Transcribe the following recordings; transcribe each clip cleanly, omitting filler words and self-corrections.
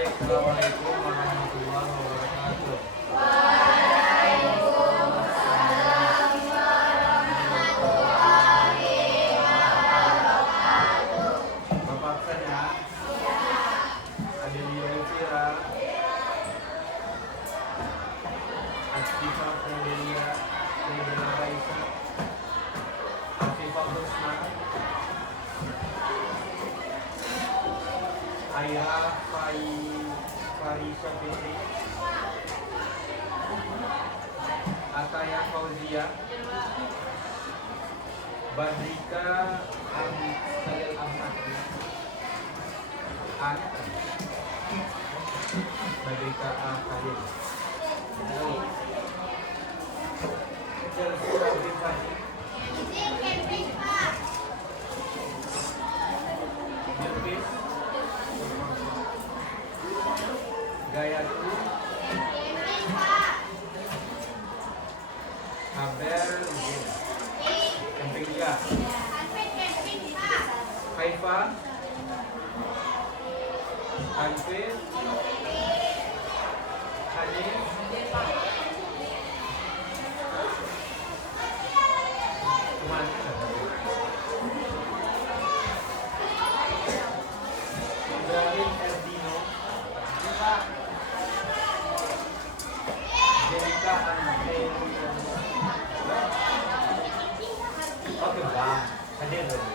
Assalamualaikum warahmatullahi wabarakatuh. Bapak saya, Adelia Elvira, Astifah Adelia, Adelia Raisa, Astifah Rusna, Ayah Farisha Fitri, Ataya Fauzia, Badrika Khalil Ahmad, Badrika Khalil, Chelsea Abdifani, Melvis, Gayatri, Haber, Kempilia, Haifa, Anfir, Hanif, Ibrahim Erdino, Jelika Andre, oke bang, hadir lagi.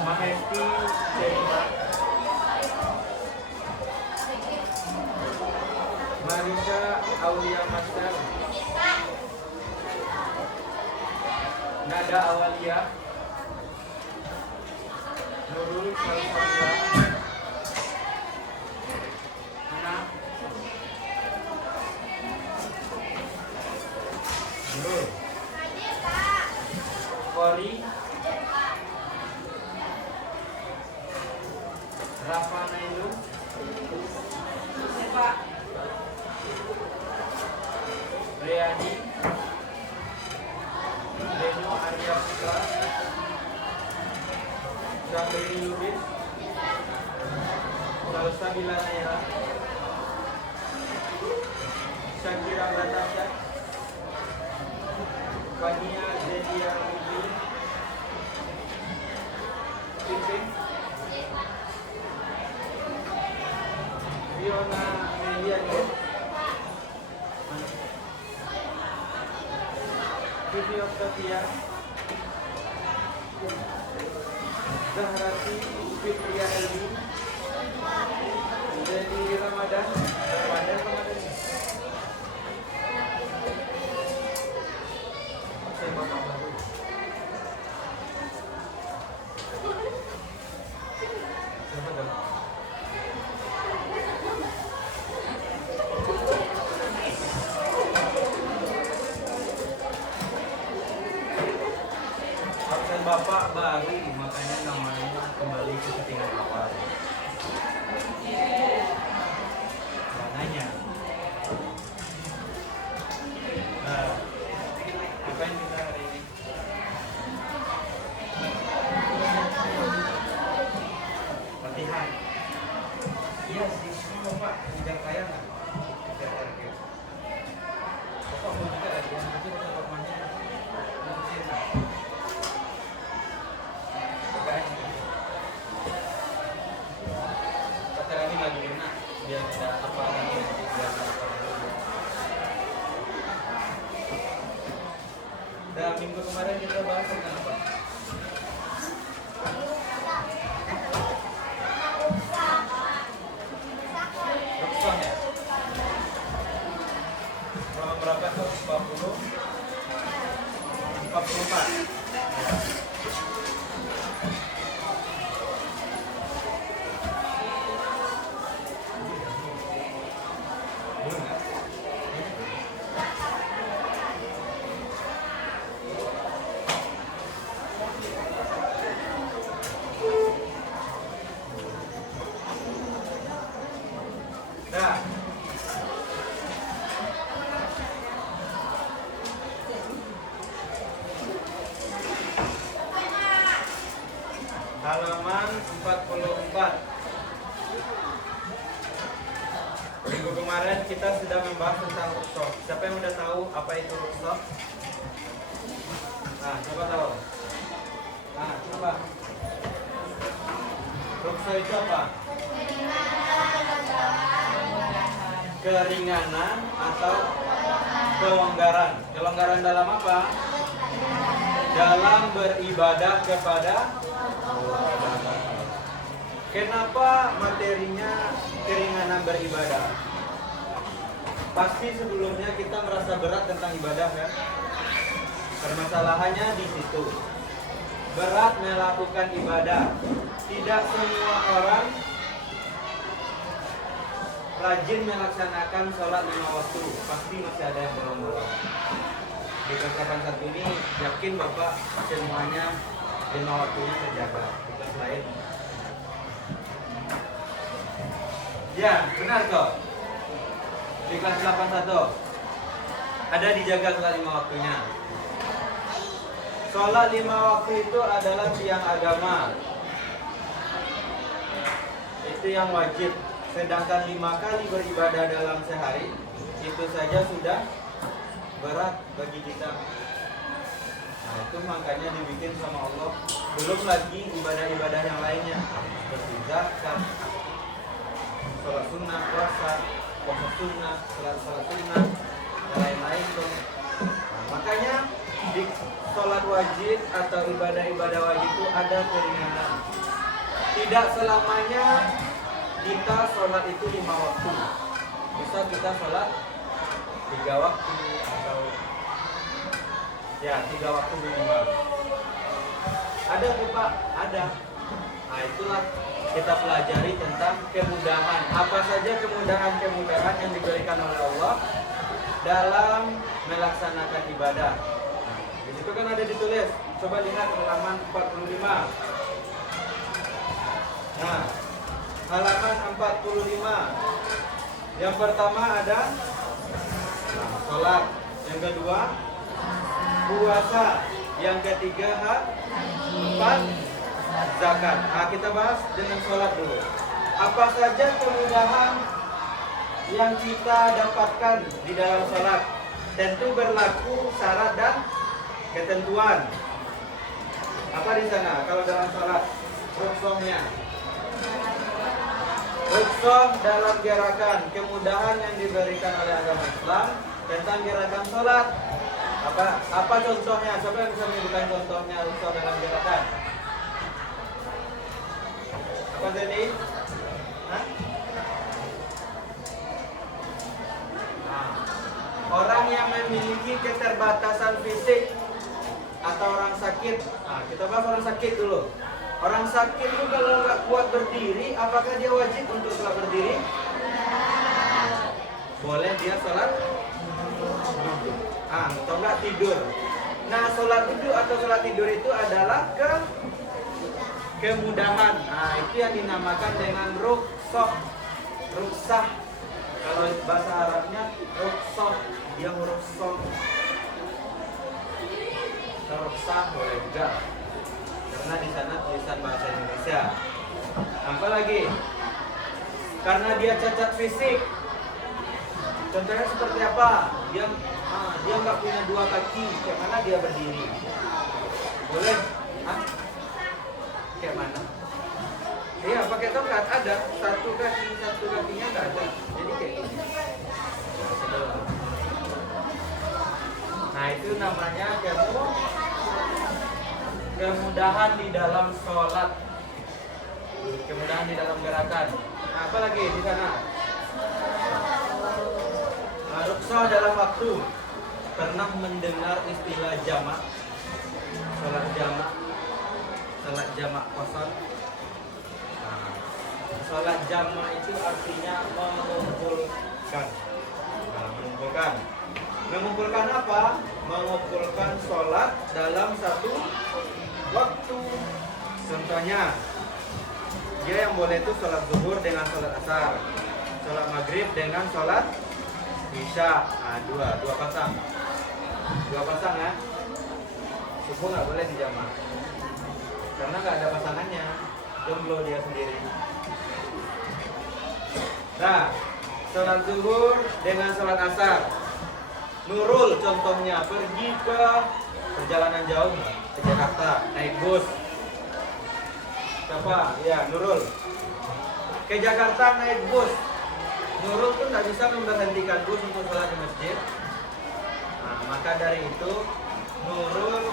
Mahesti Jelima, Marisa Aulia Master, Nada Awalia, Nurul Salsabila, Nur, Kori, Rafa Nailu, Reyani, Reno Arya Putra, Syahrini Lubis, Salsabila Naira, Syakira Natasha, Fania Zedia Uji, Pipin, Fiona Meliani, Siti Octavia, Zahrati Fitria Elmi, Jadi Ramadan. Saya bapak baru. Siapa dah? Absen bapak baru, makanya namanya kembali ke settingan awal. Nanya. Nah, apa yang kita hari ini? Latihan. Iya sih, bapak tidak kaya nggak? Tidak kaya. Bapak mau juga latihan, tapi bapak mainnya kata kami lagi enak biar tidak apa lagi biar dan minggu kemarin kita bahas tentang apa? Rukson ya? Berapa berapa tuh? 40? 44? Nah, halaman 44. Minggu kemarin kita sudah membahas tentang rukhsah. Siapa yang udah tahu apa itu rukhsah? Nah, coba tahu. Nah, coba. Rukhsah itu apa? Keringanan atau kelonggaran. Kelonggaran dalam apa? Dalam beribadah kepada Allah. Kenapa materinya keringanan beribadah? Pasti sebelumnya kita merasa berat tentang ibadah kan? Permasalahannya di situ. Berat melakukan ibadah. Tidak semua orang rajin melaksanakan sholat 5 waktu. Pasti masih ada yang bolong-bolong. Di persiapan satu ini yakin Bapak semuanya 5 waktunya terjaga. Kelas lain. Ya, benar kok. Di kelas 81 ada dijaga sholat 5 waktunya. Sholat 5 waktu itu adalah tiang agama. Itu yang wajib. Sedangkan 5 kali beribadah dalam sehari itu saja sudah berat bagi kita. Nah, itu makanya dibikin sama Allah. Belum lagi ibadah-ibadah yang lainnya seperti zakat, sholat sunnah, puasa sunnah, sholat sunnah, dan lain-lain tuh. Nah, makanya di sholat wajib atau ibadah-ibadah wajib itu ada keringanan. Tidak selamanya kita sholat itu 5 waktu. Bisa kita sholat 3 waktu atau ya 3 waktu minimal. Ada tuh Pak? Ada. Nah itulah kita pelajari tentang kemudahan. Apa saja kemudahan-kemudahan yang diberikan oleh Allah dalam melaksanakan ibadah. Nah, di situ kan ada ditulis. Coba lihat halaman 45. Nah, halaman 45. Yang pertama ada sholat. Yang kedua puasa. Yang ketiga empat zakat. Nah, kita bahas dengan sholat dulu. Apa saja kemudahan yang kita dapatkan di dalam sholat? Tentu berlaku syarat dan ketentuan. Apa di sana? Kalau dalam sholat, rukhsahnya. Rukhsah dalam gerakan, kemudahan yang diberikan oleh agama Islam tentang gerakan sholat. Apa contohnya? Siapa yang bisa menyebutkan contohnya rukshoh dalam gerakan? Apa tadi? Hah? Nah, orang yang memiliki keterbatasan fisik atau orang sakit. Nah, kita bahas orang sakit dulu. Orang sakit itu kalau nggak kuat berdiri, apakah dia wajib untuk sholat berdiri? Boleh dia sholat duduk. Atau nggak tidur. Nah, sholat duduk atau sholat tidur itu adalah kemudahan. Nah, itu yang dinamakan dengan rukshoh. Ruksah. Kalau bahasa Arabnya rukshoh, dia rukshoh. Ruksah boleh juga. Karena di sana tulisan bahasa Indonesia. Apa lagi? Karena dia cacat fisik. Contohnya seperti apa? Dia nggak punya dua kaki. Kayak mana dia berdiri? Boleh? Kayak mana? Iya, pakai tongkat ada. Satu kakinya nggak ada. Jadi kayak gini. Nah, itu namanya kemudahan di dalam sholat, kemudahan di dalam gerakan. Nah, apa lagi di sana? Rukshoh dalam waktu. Pernah mendengar istilah jamak? Sholat jamak qashar. Nah, sholat jamak itu artinya mengumpulkan. Mengumpulkan apa? Mengumpulkan sholat dalam satu waktu. Contohnya, dia yang boleh itu sholat zuhur dengan sholat asar, sholat maghrib dengan sholat isya. Nah, dua pasang ya. Subuh nggak boleh dijamak karena nggak ada pasangannya, jomblo dia sendiri. Nah, sholat zuhur dengan sholat asar. Nurul contohnya pergi ke perjalanan jauh ke Jakarta naik bus. Siapa? Ya, Nurul. Ke Jakarta naik bus. Nurul pun tidak bisa memberhentikan bus untuk sholat di masjid. Nah, maka dari itu Nurul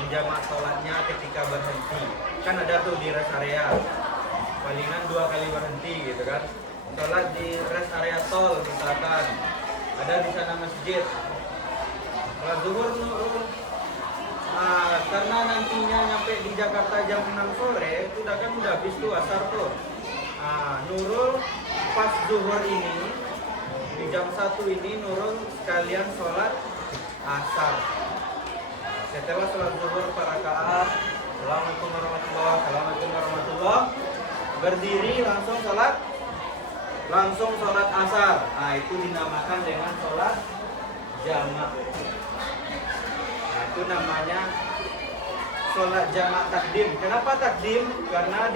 menjamak sholatnya ketika berhenti. Kan ada tuh di rest area, palingan 2 kali berhenti gitu kan. Sholat di rest area tol misalkan, ada di sana masjid. Sholat zuhur Nurul. Karena nantinya nyampe di Jakarta jam 6 sore, itu udah habis tuh asar tuh. Nurul pas zuhur ini di jam 1 ini Nurul sekalian sholat asar. Setelah sholat zuhur 4 rakaat, Assalamualaikum warahmatullahi, berdiri langsung sholat asar. Nah, itu dinamakan dengan sholat jamak. Nah, itu namanya sholat jamak takdim. Kenapa takdim? Karena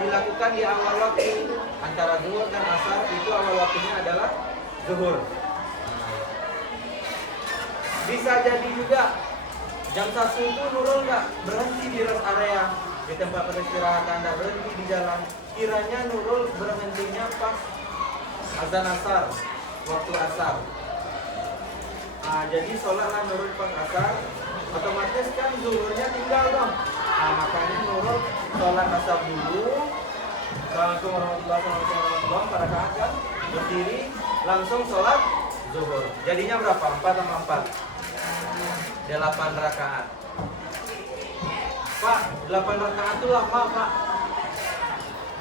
dilakukan di awal waktu antara zuhur dan asar. Itu awal waktunya adalah zuhur. Bisa jadi juga jam 1 itu Nurul nggak berhenti di rest area, di tempat peristirahatan, nggak berhenti di jalan. Kiranya Nurul berhentinya pas azan asar, waktu asar. Jadi sholatlah Nurul pas asar, otomatis kan zuhurnya tinggal dong. Makanya Nurul sholat asar dulu. Assalamualaikum warahmatullahi wabarakatuh. Pada kan berdiri langsung sholat zuhur. Jadinya berapa? 4 tambah 4. 8 rakaat. Pak, 8 rakaat itu lama, Pak.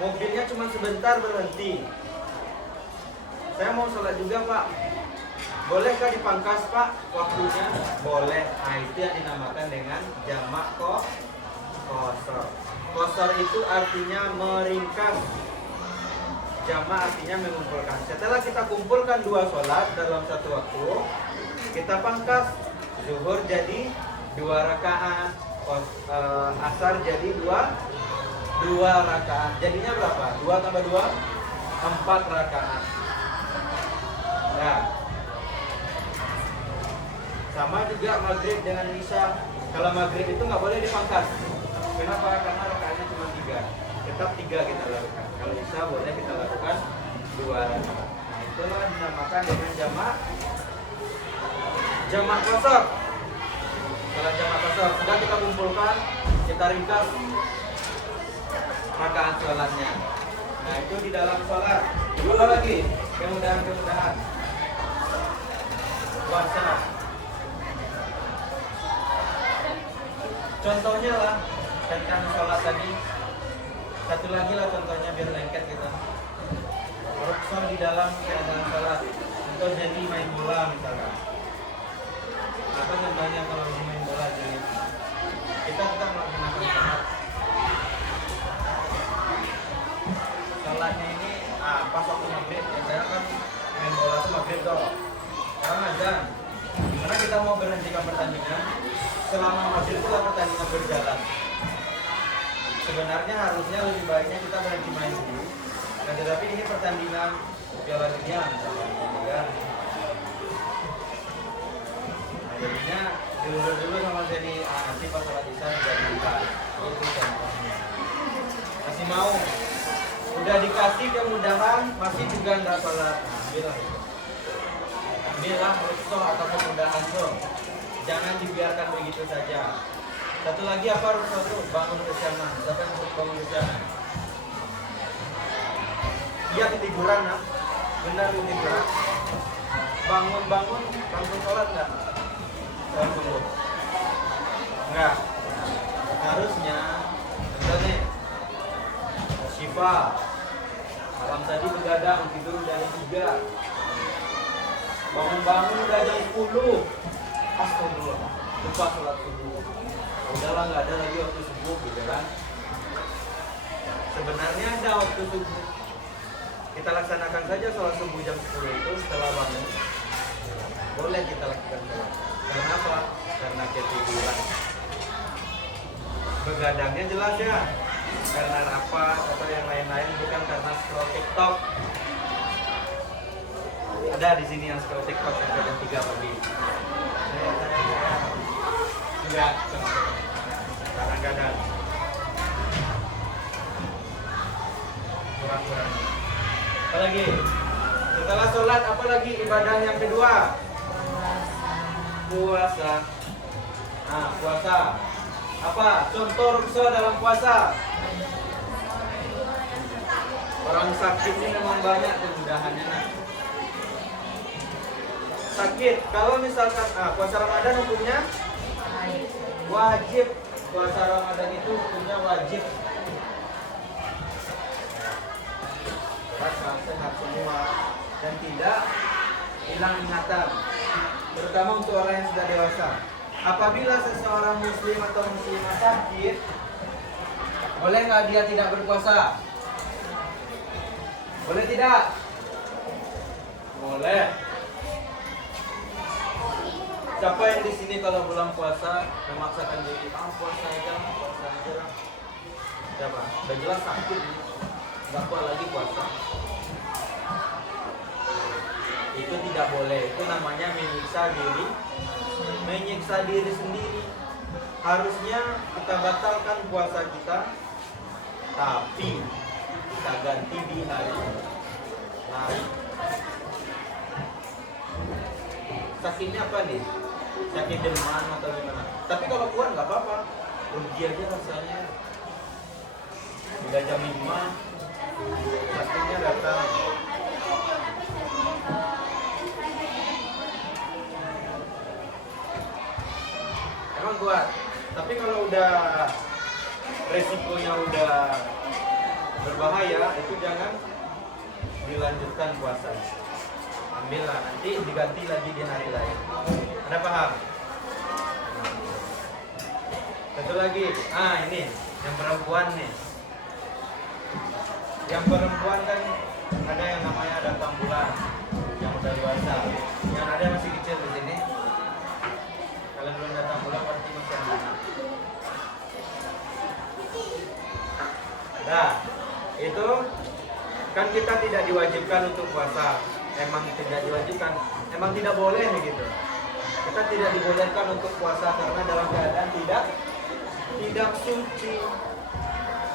Mobilnya cuma sebentar berhenti. Saya mau sholat juga, Pak. Bolehkah dipangkas, Pak, waktunya? Boleh. Nah, itu yang dinamakan dengan jamak qashar. Qashar itu artinya meringkas. Jamak artinya mengumpulkan. Setelah kita kumpulkan 2 sholat dalam satu waktu, kita pangkas. Zuhur jadi 2 rakaat, asar jadi 2 rakaat. Jadinya berapa? 2 tambah 2, 4 rakaat. Nah, sama juga maghrib dengan isya. Kalau maghrib itu nggak boleh dipangkas. Kenapa? Karena rakaatnya cuma 3. Tetap 3 kita lakukan. Kalau isya boleh kita lakukan 2 rakaat. Nah, itulah dinamakan dengan jamak Jamak kosor. Salat jamak kosor. Sudah kita kumpulkan, kita ringkas rakaat sholatnya. Nah itu di dalam sholat. Apa lagi? Kemudahan-kemudahan puasa. Contohnya lah tentang sholat tadi. Satu lagi lah contohnya biar lengket kita. Rukhsah di dalam keadaan sholat. Contoh jadi main bola misalkan. Apa contohnya kalau main bola jadi kita tetap melaksanakan sholat. Sholatnya ini pas waktu maghrib. Biasanya kan main bola itu maghrib toh. Sekarang azan. Gimana kita mau berhentikan pertandingan? Selama maghrib itu pertandingan berjalan. Sebenarnya harusnya lebih baiknya kita berhenti main dulu. Dan tetapi ini pertandingan Piala Dunia misalkan, kan? Nah, jadinya diundur dulu sama jadi nanti pas sholat isya dijadikan. Itu contohnya. Masih mau? Udah dikasih kemudahan, masih juga nggak sholat. Ambillah rukhsah atau kemudahan tuh. Jangan dibiarkan begitu saja. Satu lagi apa rukhsah itu? Bangun kesiangan. Siapa yang harus bangun kesiangan? Dia ketiduran, nah. Benar ketiduran. Bangun-bangun, langsung sholat nggak? Sholat dulu. Enggak. Harusnya, contohnya, Syifa malam tadi begadang tidur dari 3. Bangun-bangun udah jam 10. Astagfirullah, lupa sholat subuh. Udahlah, nggak ada lagi waktu subuh gitu kan. Sebenarnya ada waktu subuh. Kita laksanakan saja sholat subuh jam 10 itu setelah bangun. Boleh kita lakukan sholat. Karena apa? Karena ketiduran. Begadangnya jelas ya. Karena rapat atau yang lain-lain, bukan karena scroll TikTok. Ada di sini yang scroll TikTok sampai jam 3 pagi. Enggak, kadang-kadang kurang-kurang. Apa lagi? Setelah sholat, apa lagi ibadah yang kedua? Puasa. Nah, puasa. Apa? Contoh rukhsah dalam puasa. Orang sakit ini memang banyak kemudahannya. Sakit, kalau misalkan puasa Ramadan hukumnya wajib. Puasa Ramadan itu hukumnya wajib. Sehat semua dan tidak hilang ingatan, terutama untuk orang yang sudah dewasa. Apabila seseorang muslim atau muslimah sakit, boleh nggak dia tidak berpuasa? Boleh tidak? Boleh. Siapa yang di sini kalau bulan puasa memaksakan diri, puasa aja. Siapa? Udah jelas sakit, nggak kuat lagi puasa. Itu tidak boleh. Itu namanya menyiksa diri sendiri. Harusnya kita batalkan puasa kita, tapi kita ganti di hari lain. Sakitnya apa nih? Sakit demam atau gimana? Tapi kalau kuat nggak apa-apa, rugi aja rasanya. Udah jam 5, sakitnya datang. Emang kuat. Tapi kalau udah resikonya udah berbahaya, itu jangan dilanjutkan puasa. Ambillah, nanti diganti lagi di hari lain. Anda paham? Satu lagi, ini yang perempuan nih. Yang perempuan kan ada yang namanya datang bulan, yang udah dewasa. Yang ada masih kecil di sini. Kalau belum datang bulan berarti masih anak. Nah, itu kan kita tidak diwajibkan untuk puasa. Emang tidak diwajibkan, emang tidak boleh gitu. Kita tidak dibolehkan untuk puasa karena dalam keadaan tidak suci.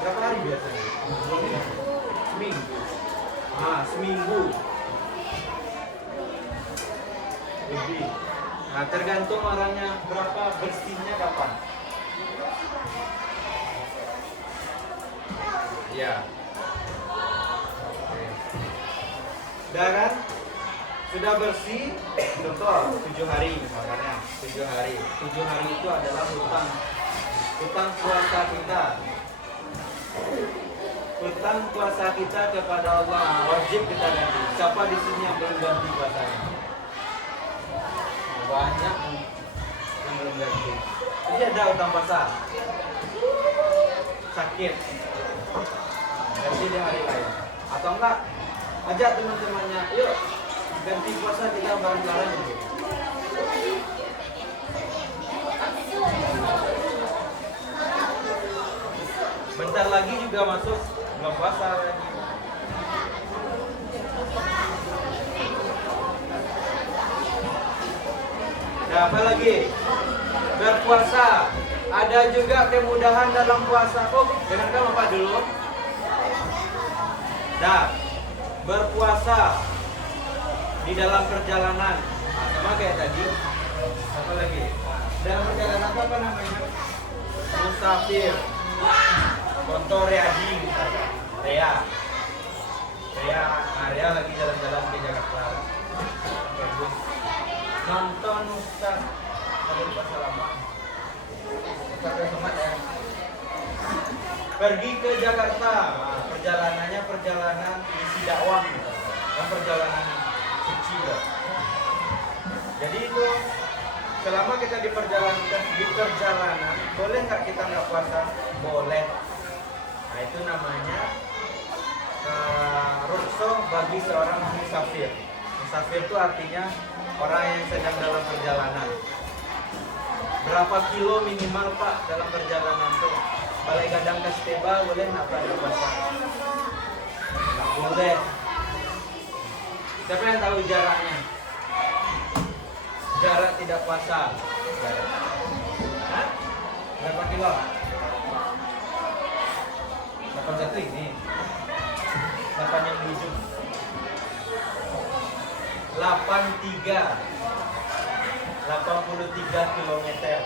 Berapa hari biasanya? Seminggu. Seminggu lebih. Nah, tergantung orangnya berapa bersihnya kapan. Ya. Oke. Udah kan? Sudah bersih, contoh 7 hari misalkan ya. 7 hari. 7 hari itu adalah hutang puasa kita. Hutang puasa kita kepada Allah wajib kita ganti. Siapa di sini yang belum ganti puasanya? Banyak yang belum ganti. Jadi ada hutang puasa. Sakit. Ganti di hari lain. Atau enggak? Ajak teman-temannya, yuk ganti puasa kita bareng-bareng. Bentar lagi juga masuk bulan puasa lagi. Nah, apa lagi? Berpuasa. Ada juga kemudahan dalam puasa. Oh, dengarkan Bapak dulu. Nah, berpuasa di dalam perjalanan. Nah, sama kayak tadi. Apa lagi? Dalam perjalanan itu apa namanya? Musafir. Contoh Readi misalnya. Rea lagi jalan-jalan ke Jakarta. Bagus. Nonton Ustaz. Ada bahasa lama. Ustaz Somad ya. Pergi ke Jakarta. Nah, perjalanannya perjalanan isi dakwah misalnya. Dan perjalanan suci loh. Jadi itu selama kita di perjalanan, boleh nggak kita nggak puasa? Boleh. Nah, itu namanya rukhsah bagi seorang musafir. Musafir itu artinya orang yang sedang dalam perjalanan. Berapa kilo minimal Pak dalam perjalanan itu? Balai Gadang ke Steba boleh nggak Pak puasa? Nggak boleh. Siapa yang tahu jaraknya? Jarak tidak puasa. Hah? Berapa kilo? 81 ini. 8 yang di ujung. 83 kilometer.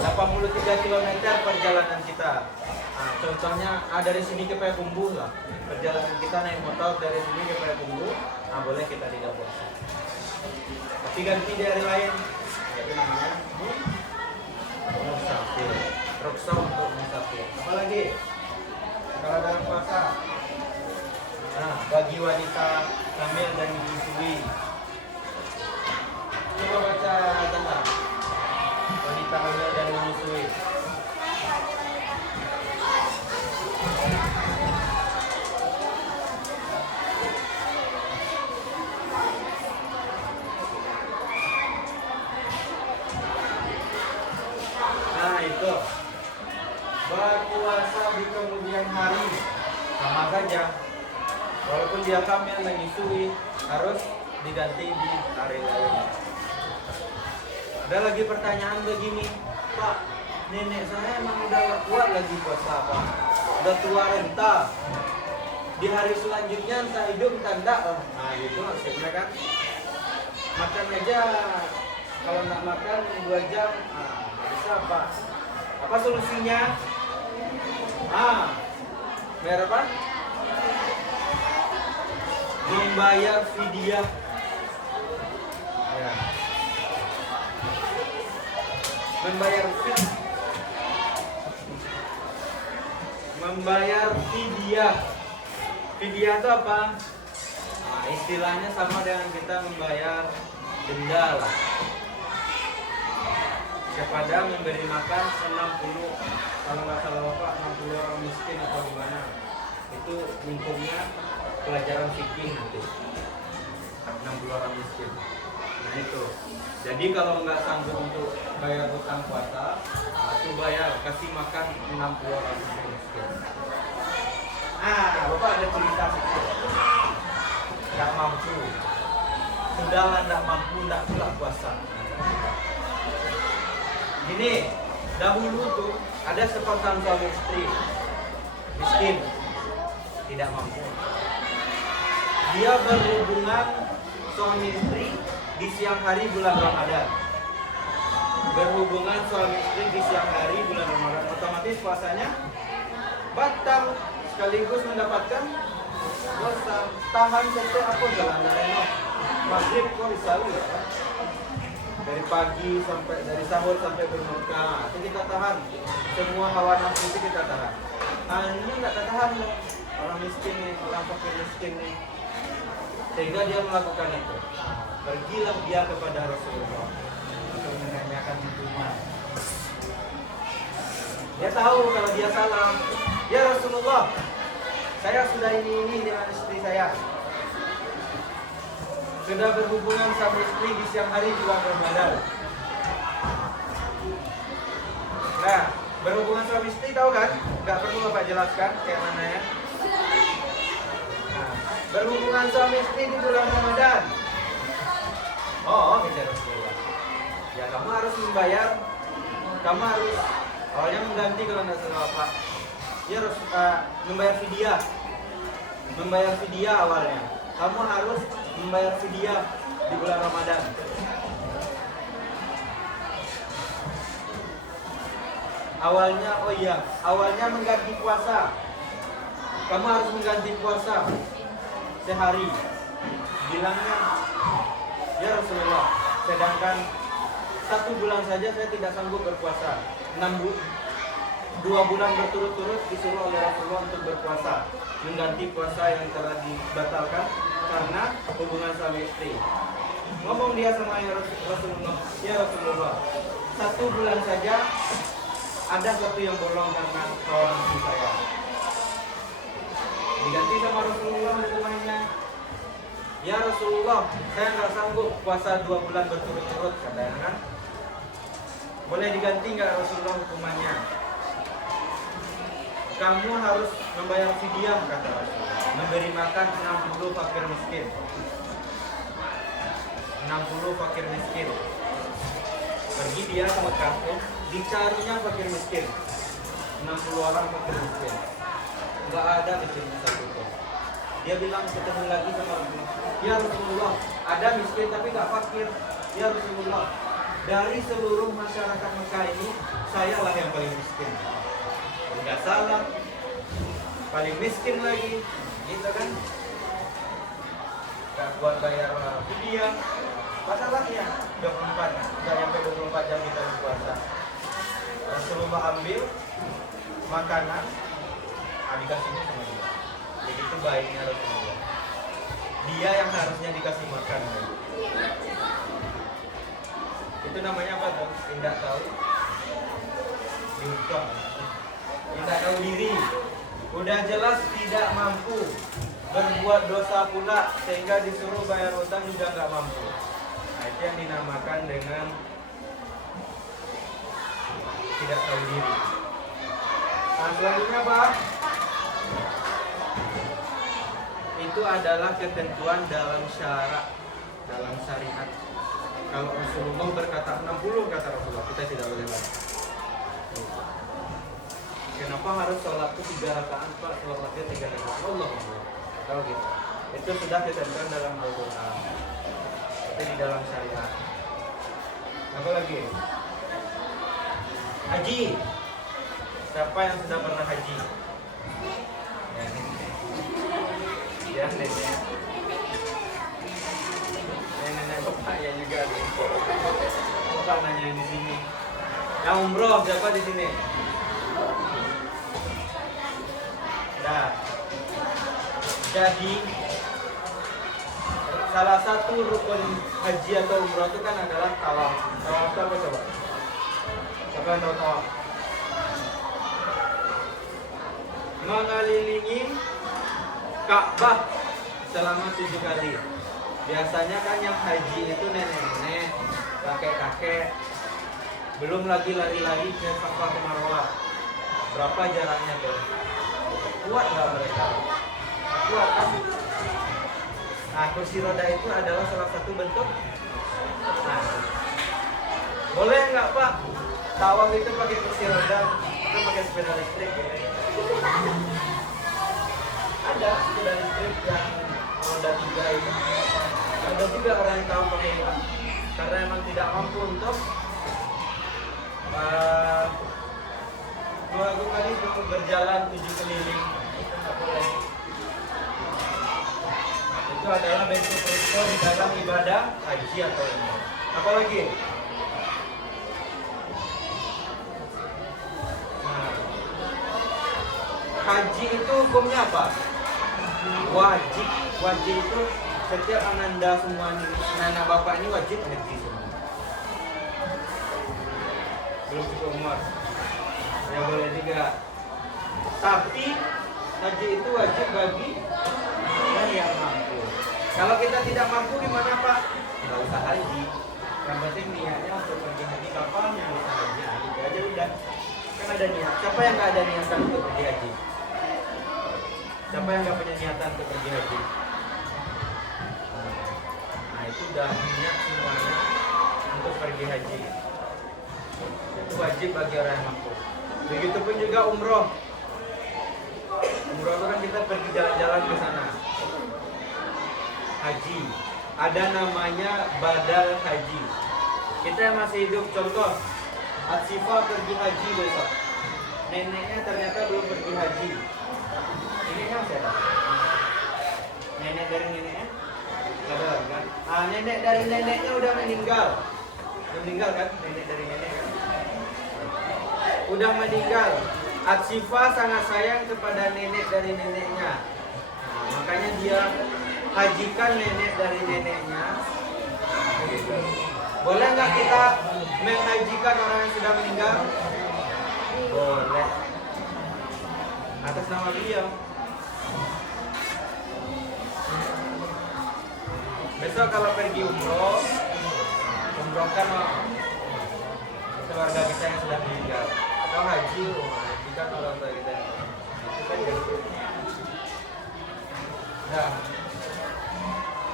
83 kilometer perjalanan kita. Nah, contohnya dari sini ke Payakumbuh lah. Perjalanan kita naik motor dari sini ke Payakumbuh. Nah, boleh kita tidak puasa. Tapi ganti di hari lain. Itu namanya musafir. Rukhsah untuk musafir. Apa lagi? Kalau dalam puasa. Nah, bagi wanita hamil dan menyusui. Coba baca tanda. Wanita hamil dan menyusui. Nah, itu berpuasa di kemudian hari sama saja. Walaupun dia hamil menyusui, harus diganti di hari lain. Ada lagi pertanyaan begini, Pak, nenek saya emang udah kuat lagi puasa Pak, udah tua renta, di hari selanjutnya entah hidup entah enggak. Nah gitu maksudnya kan, makan aja, kalau nggak makan 2 jam, bisa Pak. Apa solusinya? Bayar apa? Membayar fidyah. Ya. Membayar fidyah. Fidyah itu apa? Nah, istilahnya sama dengan kita membayar denda lah. Kepada memberi makan 60, kalau nggak salah Bapak, 60 orang miskin atau gimana. Itu lingkupnya pelajaran fikih nanti. 60 orang miskin. Nah itu. Jadi kalau nggak sanggup untuk bayar hutang puasa, itu bayar, kasih makan 60 orang miskin. Bapak ada cerita sedikit. Nggak mampu. Sudahlah nggak mampu, nggak pula puasa. Gini, dahulu tuh ada sepasang suami istri miskin, tidak mampu. Dia berhubungan suami istri di siang hari bulan Ramadan. Berhubungan suami istri di siang hari bulan Ramadan, otomatis puasanya batal, sekaligus mendapatkan dosa. Tahan setiap apa jalan dari maghrib kok bisa ya, dari pagi sampai dari sahur sampai berbuka itu kita tahan, semua hawa nafsu itu kita tahan. Ini nggak tahan loh, orang miskin nih, orang fakir miskin nih, sehingga dia melakukan itu. Pergilah dia kepada Rasulullah untuk menanyakan hukuman. Dia tahu kalau dia salah. Ya Rasulullah, saya sudah ini dengan istri saya, sudah berhubungan sama istri di siang hari bulan Ramadan. Nah, berhubungan suami istri tahu kan? Gak perlu Bapak jelaskan kayak mana ya. Nah, berhubungan suami istri di bulan Ramadan. Oh, kata Rasulullah. Ya kamu harus membayar, kamu harus awalnya mengganti kalau nggak salah Pak. Dia harus membayar fidyah. Membayar fidyah awalnya. Kamu harus membayar fidyah di bulan Ramadan. Awalnya, oh iya, awalnya mengganti puasa. Kamu harus mengganti puasa sehari. Bilangnya, ya Rasulullah, sedangkan 1 bulan saja saya tidak sanggup berpuasa. 2 bulan berturut-turut disuruh oleh Rasulullah untuk berpuasa, mengganti puasa yang telah dibatalkan karena hubungan suami istri. Ngomong dia sama Rasulullah, ya Rasulullah, 1 bulan saja ada satu yang bolong karena kawan saya. Diganti sama Rasulullah hukumannya. Ya Rasulullah, saya nggak sanggup puasa 2 bulan berturut-turut, katanya kan. Boleh diganti nggak Rasulullah hukumannya? Kamu harus membayar fidyah, kata Rasulullah. Memberi makan 60 fakir miskin. 60 fakir miskin. Pergi dia ke kampung, dicarinya fakir miskin. 60 orang fakir miskin. Nggak ada di sini satu pun. Dia bilang ketemu lagi sama Rasulullah. Ya Rasulullah, ada miskin tapi nggak fakir. Ya Rasulullah, dari seluruh masyarakat Mekah ini, sayalah yang paling miskin. Nggak salah, paling miskin lagi, gitu kan? Nggak buat bayar fidyah. Masalahnya 24, nggak sampai 24 jam kita berpuasa. Rasulullah ambil makanan, dikasihnya sama dia. Begitu baiknya Rasulullah. Dia yang harusnya dikasih makan. Itu namanya apa tuh? Tidak tahu dihukum. Tidak tahu diri. Udah jelas tidak mampu, berbuat dosa pula sehingga disuruh bayar utang juga nggak mampu. Nah, itu yang dinamakan dengan tidak tahu diri. Nah, selanjutnya apa? Itu adalah ketentuan dalam syarak, dalam syariat. Kalau Rasulullah berkata 60, kata Rasulullah, kita tidak boleh lagi. Kenapa harus sholat itu 3 rakaat Pak? Sholatnya 3 rakaat Allah. Tahu gitu. Itu sudah ditentukan dalam Al-Quran. Itu di dalam syariat. Apa lagi? Haji. Siapa yang sudah pernah haji? Ya, nenek. Nenek bapak ya juga. Bapak nanya di sini. Yang umroh siapa di sini? Nah, jadi salah satu rukun haji atau umroh itu kan adalah tawaf. Tawaf itu apa coba? Siapa yang tahu tawaf? Mengelilingi Ka'bah selama 7 kali. Biasanya kan yang haji itu nenek-nenek, kakek-kakek, belum lagi lari-lari ke Safa ke Marwah. Berapa jaraknya tuh? Kuat nggak mereka? Kuat kan? Nah, kursi roda itu adalah salah satu bentuk. Nah, boleh nggak Pak tawaf itu pakai kursi roda atau pakai sepeda listrik? Ya? Ada sepeda listrik yang roda 3 itu. Ada juga orang yang tahu pakai ihram karena emang tidak mampu untuk melakukan itu, berjalan 7 keliling. Itu nggak boleh. Itu adalah bentuk risiko di dalam ibadah haji atau umrah. Apalagi? Nah, haji itu hukumnya apa? Wajib. Wajib itu setiap ananda semua anak bapak ini wajib haji semua. Belum cukup umur. Ya boleh juga. Tapi haji itu wajib bagi orang yang mampu. Kalau kita tidak mampu gimana Pak? Nggak usah haji. Yang penting niatnya untuk pergi haji kapan yang bisa haji. Nah, itu aja udah. Kan ada niat. Siapa yang nggak ada niatan untuk pergi haji? Siapa yang nggak punya niatan untuk pergi haji? Nah itu udah niat semuanya untuk pergi haji. Itu wajib bagi orang yang mampu. Begitupun juga umroh. Umroh itu kan kita pergi jalan-jalan ke sana. Haji. Ada namanya badal haji. Kita yang masih hidup, contoh Atsifa pergi haji besok. Neneknya ternyata belum pergi haji. Ini kan siapa? Nenek dari neneknya? Gak ada lagi kan? Nenek dari neneknya udah meninggal. Udah meninggal kan? Nenek dari nenek kan? Udah meninggal. Atsifa sangat sayang kepada nenek dari neneknya. Nah, makanya dia hajikan nenek dari neneknya. Boleh nggak kita menghajikan orang yang sudah meninggal? Boleh. Atas nama beliau. Besok kalau pergi umroh, umrohkan keluarga kita yang sudah meninggal. Atau haji, hajikan orang tua kita. Itu kan gitu. Nah,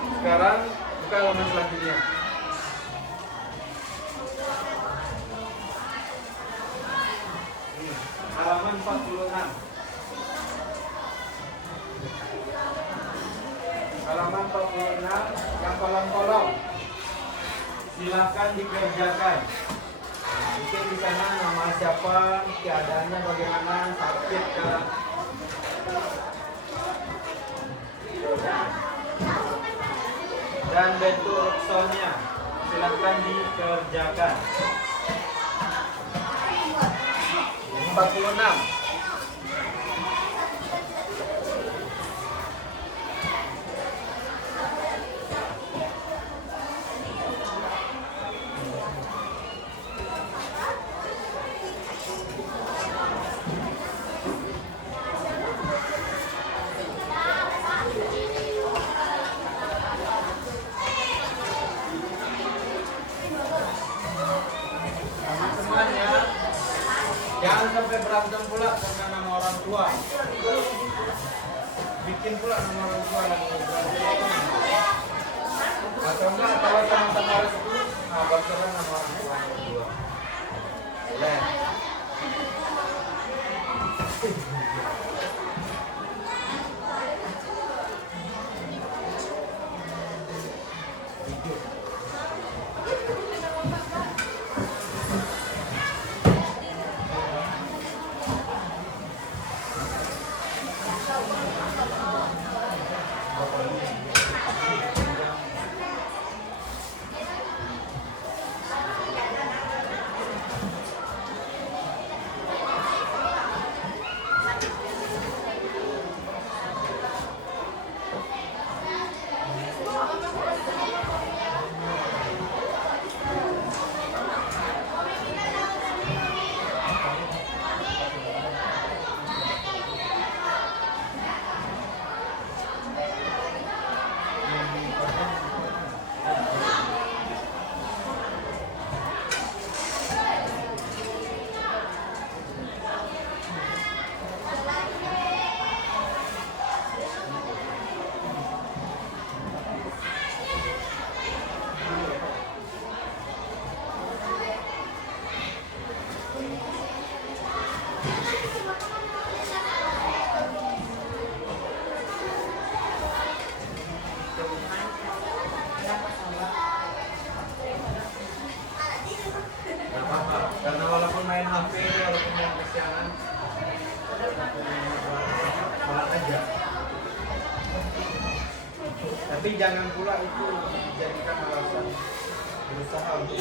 sekarang buka halaman selanjutnya. Halaman 46. Halaman 46 yang kolom-kolom. Silakan dikerjakan. Mungkin di sana nama siapa, keadaannya bagaimana, sakit kah? Dan bentuk ruksolnya silakan dikerjakan. 46. Jangan sampai berantem pula karena nama orang tua. Bikin pula nama orang tua yang berantem. Atau enggak kalau sama-sama harus itu, nah bakal nama orang tua yang berdua. Boleh. Tapi jangan pula itu dijadikan alasan berusaha untuk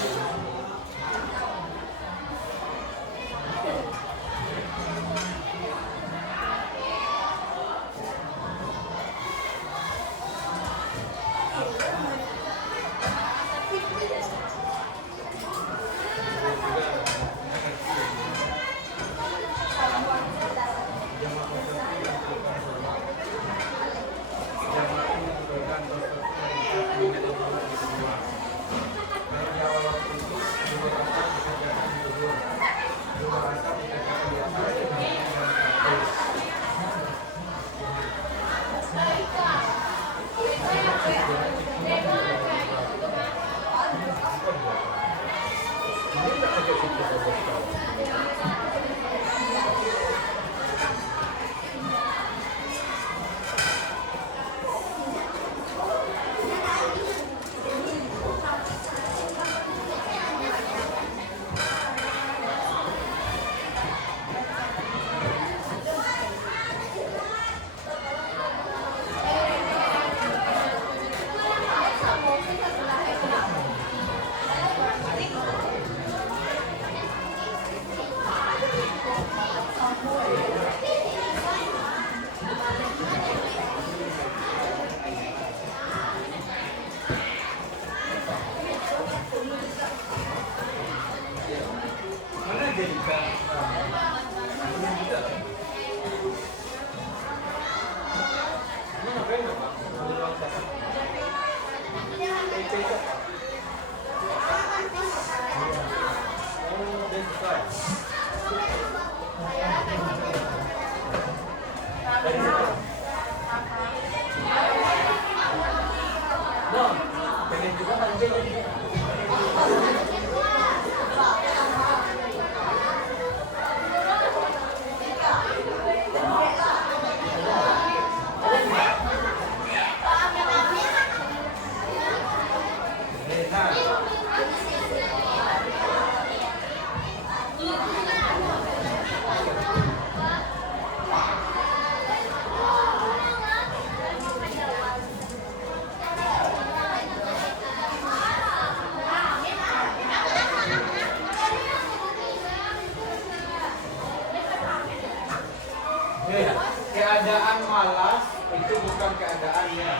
keadaan malas itu bukan keadaannya.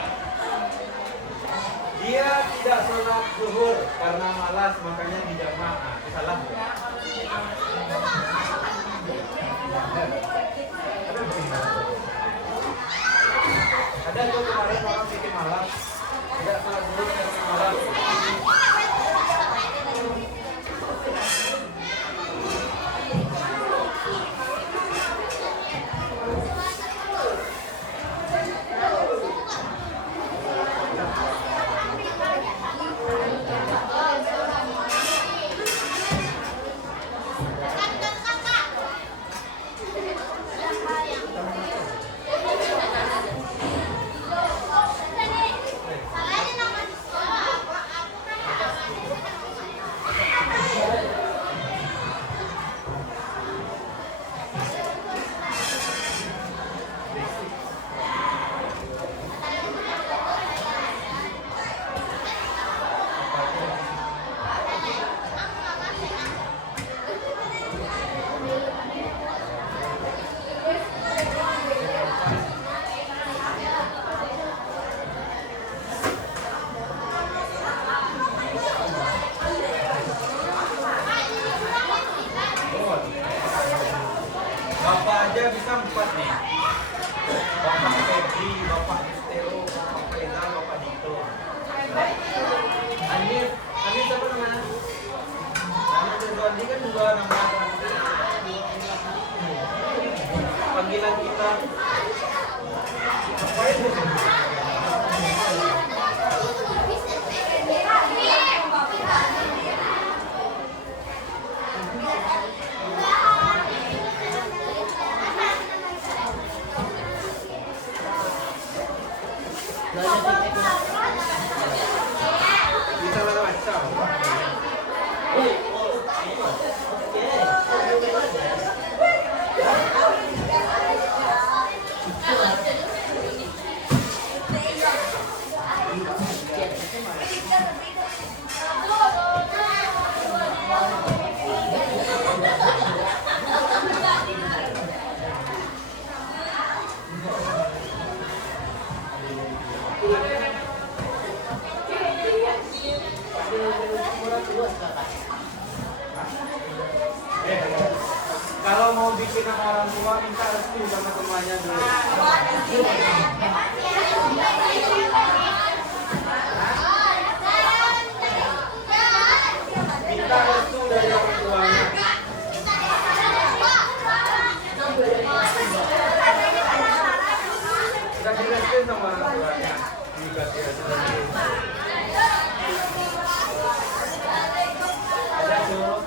Dia tidak sholat zuhur karena malas, makanya tidak maaf. Salah. Ada tuh kemarin orang bikin malas, tidak sholat zuhur karena malas. Bapak aja bisa 4 nih. Bapak Febri, Bapak Estero, Bapak Faizal, Bapak Dito. Anif siapa namanya? Anif Rizwandi kan 2 nama. Panggilan kita. Apa itu? Bisa macam-macam. Kalau mau bikin sama orang tua minta restu sama temannya dulu. Minta restu dari orang tuanya. Kasih restu sama orang tuanya. Dikasih restu. Ada tuh.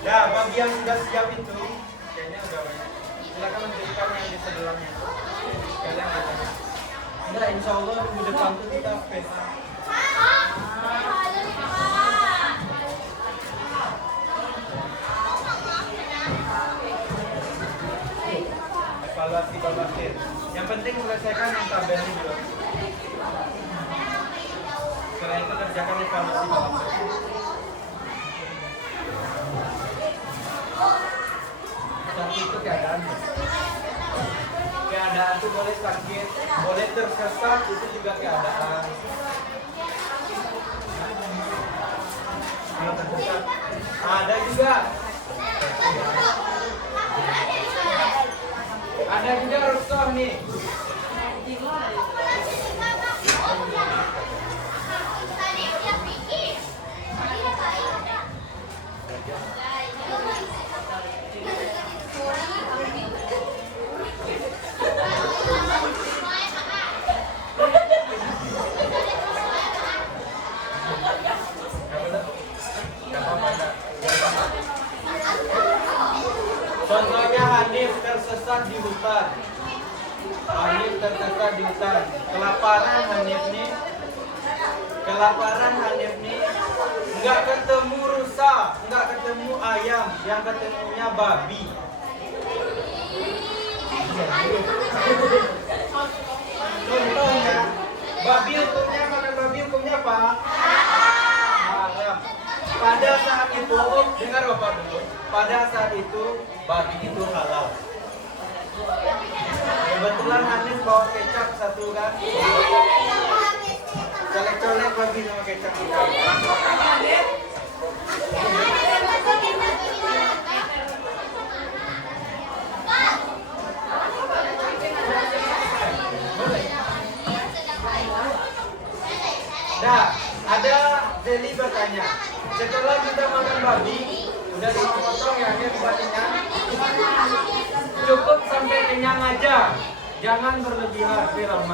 Ya, bagi yang sudah siap itu, kayaknya udah banyak. Silakan lanjutkan yang di sebelahnya. Kalian bisa. Enggak, insya Allah minggu depan tuh kita pesta. Evaluasi babakir. Yang penting selesaikan yang tabelnya dulu. Setelah itu kerjakan evaluasi babakir. Sakit itu keadaan. Keadaan itu boleh sakit, boleh tersesat, itu juga keadaan. Kalau tersesat, ada juga. Ada juga rusuh nih. Contohnya Hanif tersesat di hutan. Hanif tersesat di hutan. Kelaparan Hanif nih. Nggak ketemu rusa, nggak ketemu ayam, yang ketemunya babi. Contohnya, babi hukumnya makan babi hukumnya apa? Haram. Pada saat itu, dengar Bapak dulu. Pada saat itu, babi itu halal. Kebetulan Hanif bawa kecap satu kan. Colek-colek babi sama kecap kita. Nah, ada Zeli bertanya, setelah kita makan babi, udah 5 potong ya, dia buat kenyang. Cukup sampai kenyang aja, jangan berlebihan, jangan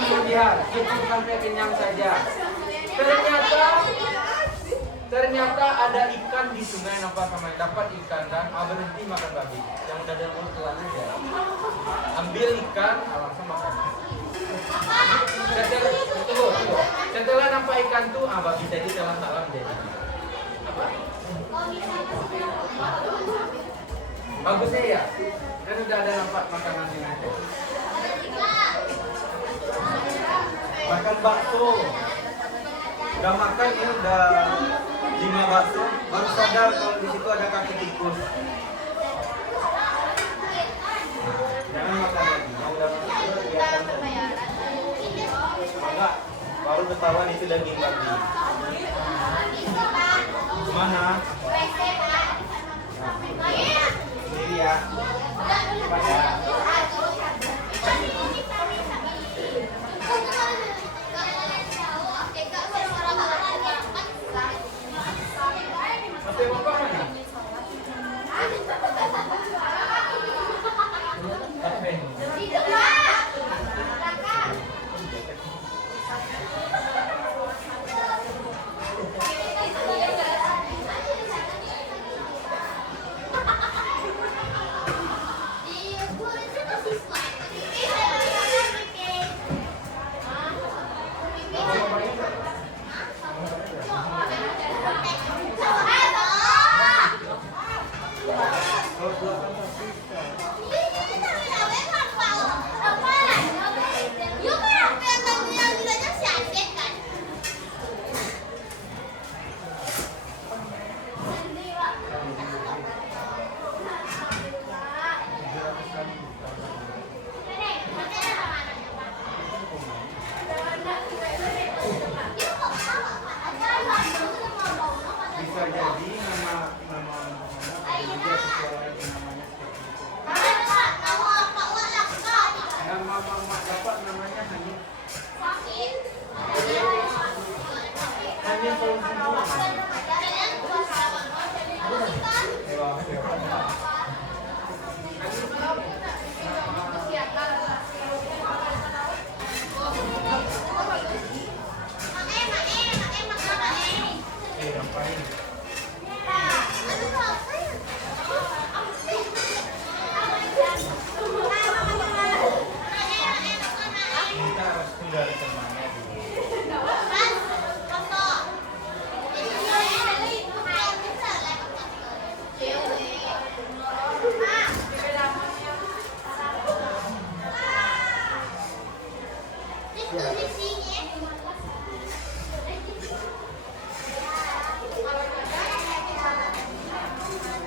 berlebihan, cukup sampai kenyang saja. Ternyata ada ikan di sungai, nampak sama dapat ikan dan berhenti makan babi. Yang udah ada mulut telan aja, ambil ikan, langsung makan. Setelah nampak ikan tuh, babi tadi telan jadi. Bagusnya ya, kan udah ada nampak makanan yang ada. Makan bakso, udah makan ya, udah 5 bakso, baru sadar kalau di situ ada kaki tikus. Jangan makan lagi, mau udah makan biarkan saja. Enggak, baru ketahuan itu daging babi. Mana? Sendiri ya. Pada. Sampai bapak mana?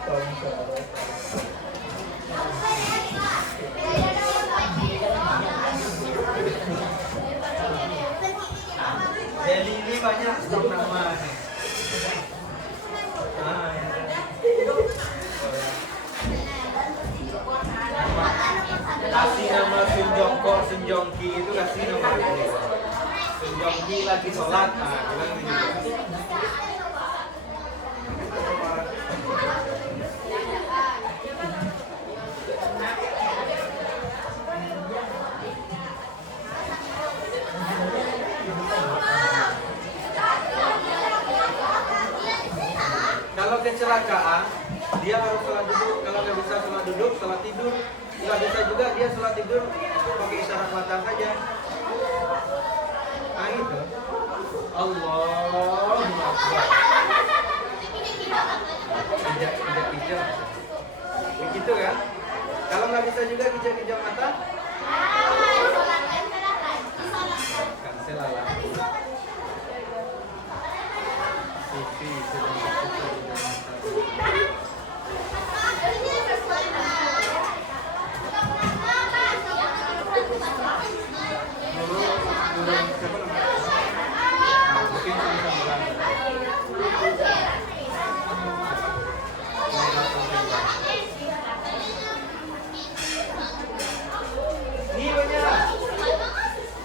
Jadi ini banyak stok nama nih. Kasih nama Sunjongko, Sunjongki itu kasih nama ini. Sunjongki lagi sholat, bilang gitu. Kalau kecelakaan, dia harus sholat duduk. Kalau nggak bisa sholat duduk, sholat tidur. Nggak bisa juga dia sholat tidur pakai isyarat mata saja. Nah itu. Allahu Akbar. Kijak. Begitu kan? Kalau nggak bisa juga kijak mata, cancel alam. Sufi sedang bersuka di dalam ini banyak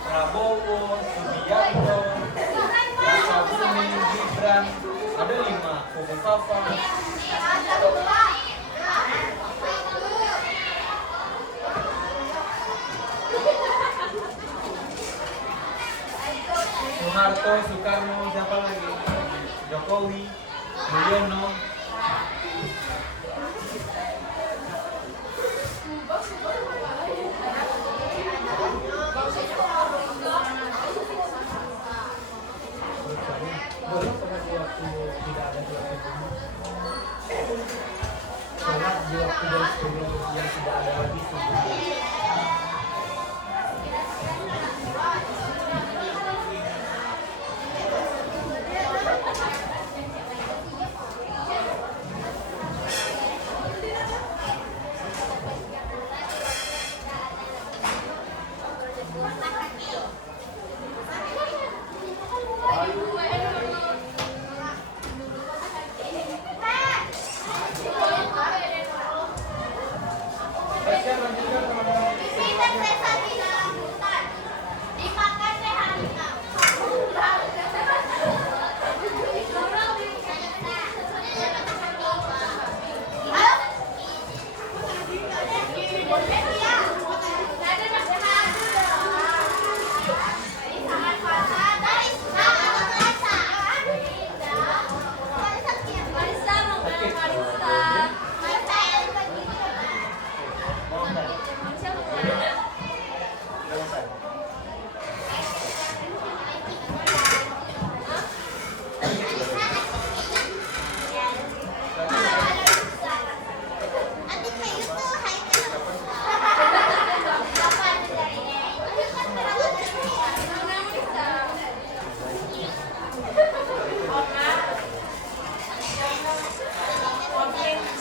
Prabowo, Subianto, Rasa Bumi, Gibran, ada 5, Kofifa. Soeharto, Soekarno, siapa lagi? Jokowi, Mulyono. Sholat di waktu dari sebelum yang tidak ada lagi sebelumnya.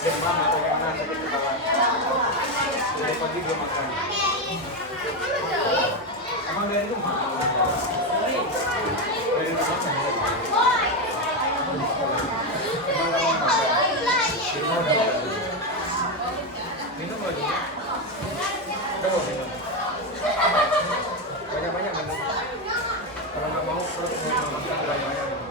Demam atau gimana sakit kepala. Dari pagi belum makan. Emang dari rumah? Dari rumah kan? Di sekolah. Emang nggak mau makan? Di rumah udah makan. Minum lagi? Udah mau minum? Banyak-banyak minum. Kalau nggak mau terus mau makan banyak-banyak minum.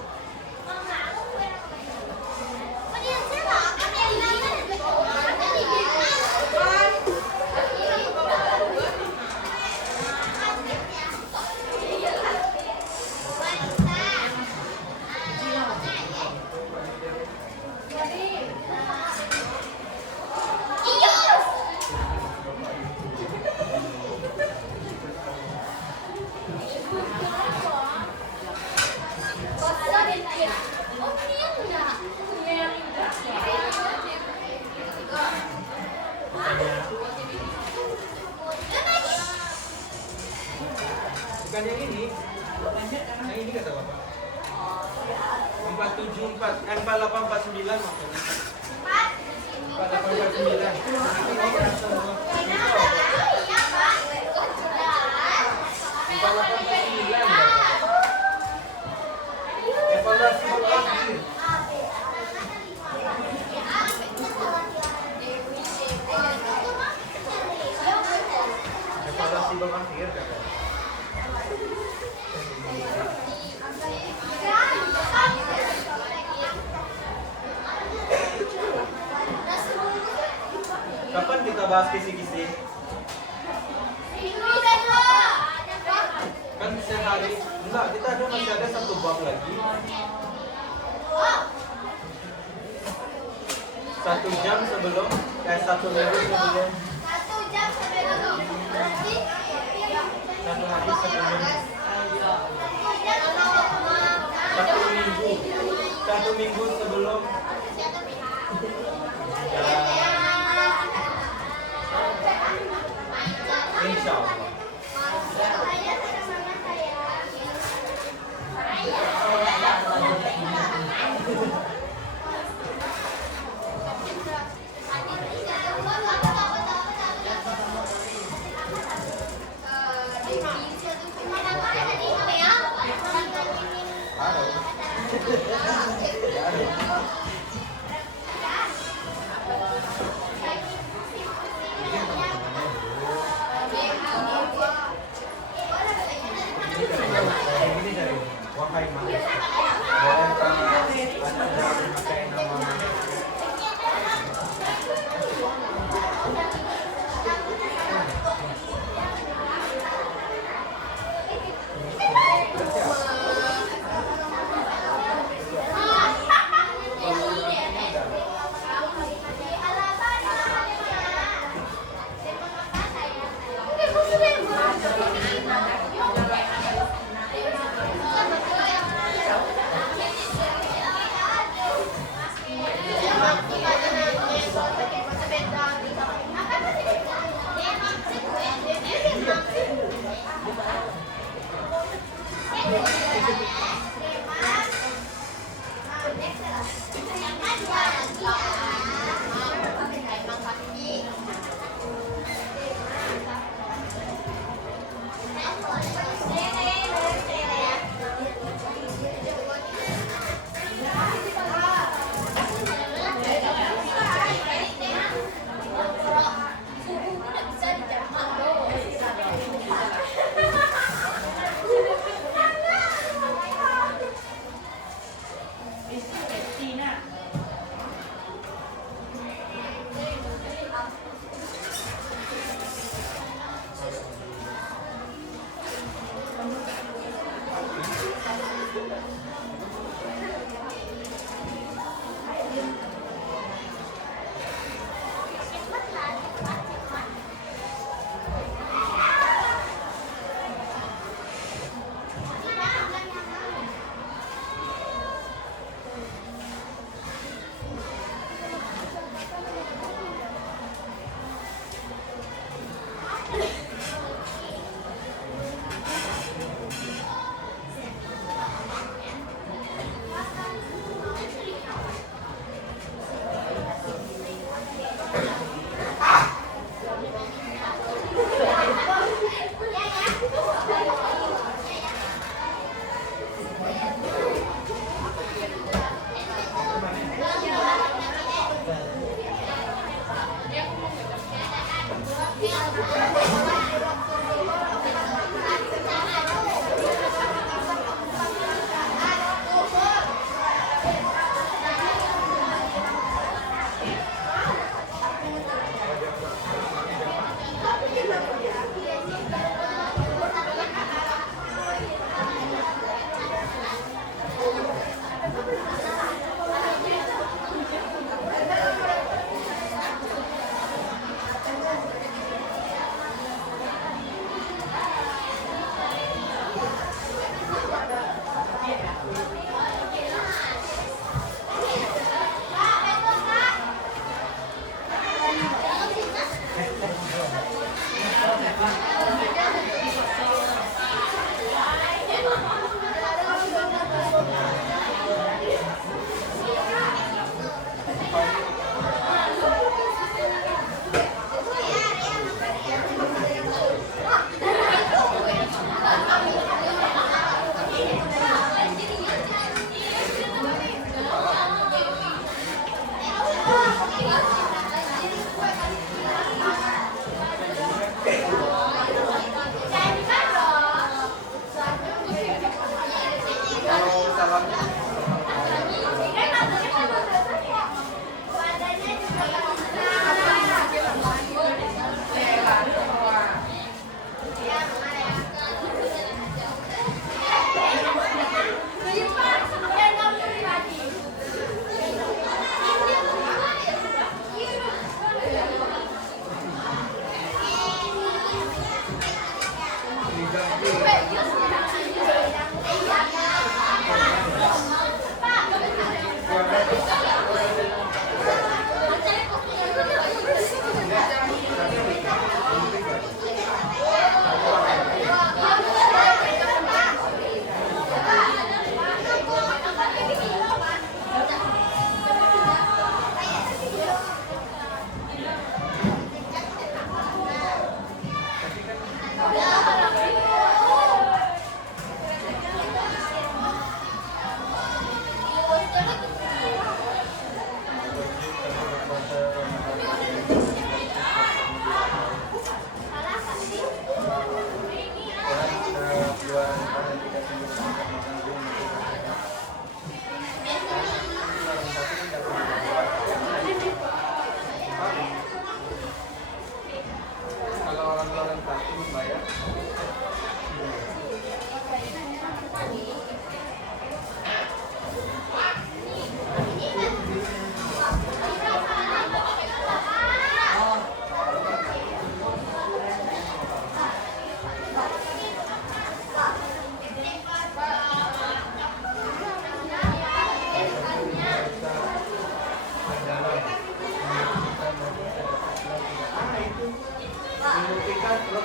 Bukan yang ini kata Bapak 474, 4849 maksudnya. bahas kisi-kisi. Kan sehari enggak, kita masih ada satu bab lagi. 1 jam sebelum, 1 minggu sebelum, 1 hari sebelum, 1 minggu sebelum. Insya Allah. Wahai manusia, bolehkah Anda memakai nama manusia?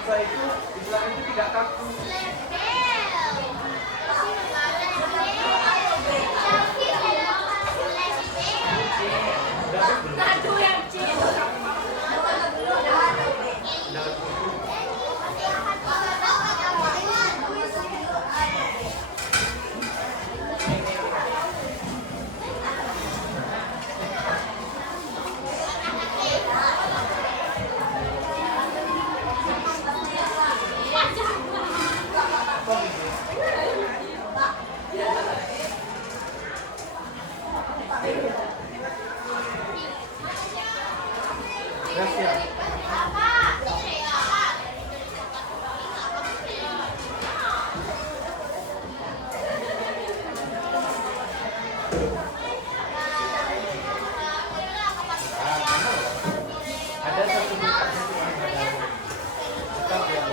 bangsa itu Islam itu tidak kaku. Ada satu tetap yang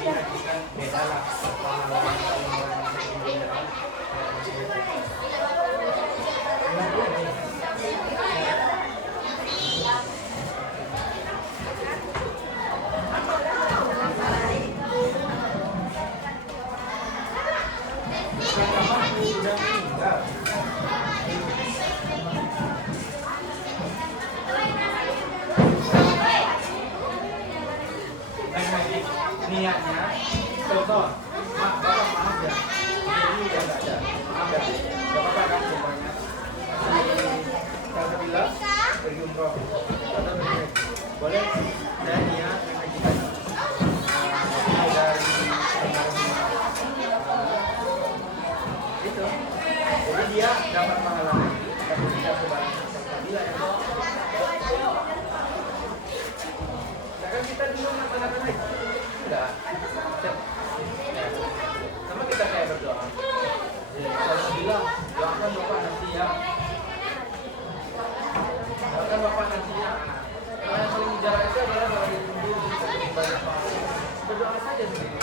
diragikan beda lah pengalaman general. Sudah meninggal. Niatnya, contoh, bapak maaf ya, ini udah nggak ada, maaf ya, nggak apa-apa kan semuanya. Tante bilang pergi umroh, tante begini, boleh saya niat mengajikan dari itu, jadi dia dapat pahala lagi, tapi tidak sebanyak bila yang kan kita dulu melaksanakan itu enggak sama kita kayak berdoa kalau bilang doakan bapak nanti ya doakan bapak nanti ya kalau yang paling jarak itu adalah kalau ditunggu banyak berdoa saja sendiri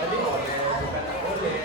jadi boleh bukan tak boleh.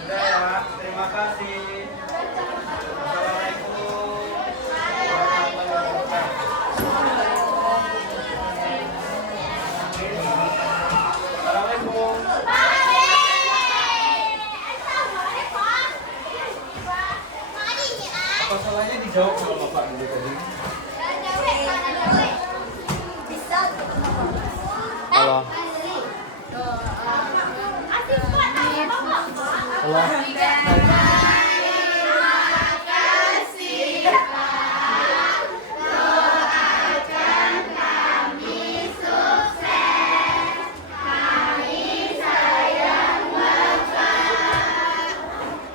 Sudah ya, terima kasih. Assalamualaikum warahmatullahi wabarakatuh. Assalamualaikum. Apa salahnya dijawab sama bapak dulu tadi? Halo. Halo.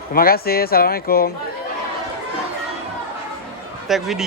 Terima kasih. Assalamualaikum. Tag video.